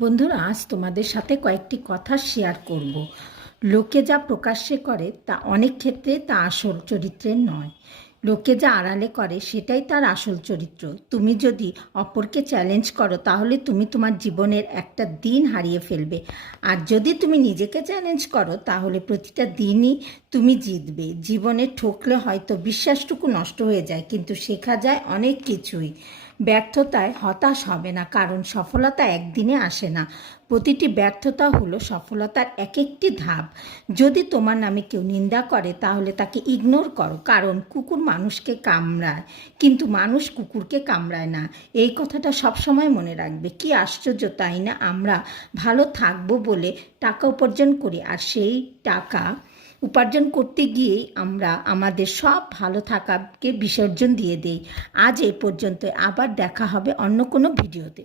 বন্ধুরা, আজ তোমাদের সাথে কয়েকটি কথা শেয়ার করব। লোকে যা প্রকাশ্যে করে তা অনেক ক্ষেত্রে তা আসল চরিত্রের নয়। লোকে যা আড়ালে করে সেটাই তার আসল চরিত্র। তুমি যদি অপরকে চ্যালেঞ্জ করো তাহলে তুমি তোমার জীবনের একটা দিন হারিয়ে ফেলবে, আর যদি তুমি নিজেকে চ্যালেঞ্জ করো তাহলে প্রতিটা দিনই তুমি জিতবে। জীবনে ঠকলে হয়তো বিশ্বাসটুকু নষ্ট হয়ে যায়, কিন্তু শেখা যায় অনেক কিছুই। ব্যর্থতায় হতাশ হবে না, কারণ সফলতা একদিনে আসে না। প্রতিটি ব্যর্থতা হলো সফলতার এক একটি ধাপ। যদি তোমার নামে কেউ নিন্দা করে তাহলে তাকে ইগনোর করো, কারণ কুকুর মানুষকে কামড়ায় কিন্তু মানুষ কুকুরকে কামড়ায় না। এই কথাটা সবসময় মনে রাখবে। কি আশ্চর্য তাই না? আমরা ভালো থাকবো বলে টাকা উপার্জন করি, আর সেই টাকা উপার্জন করতে গিয়েই আমরা আমাদের সব ভালো থাকাকে বিসর্জন দিয়ে দেই। আজ এই পর্যন্ত, আবার দেখা হবে অন্য কোনো ভিডিওতে।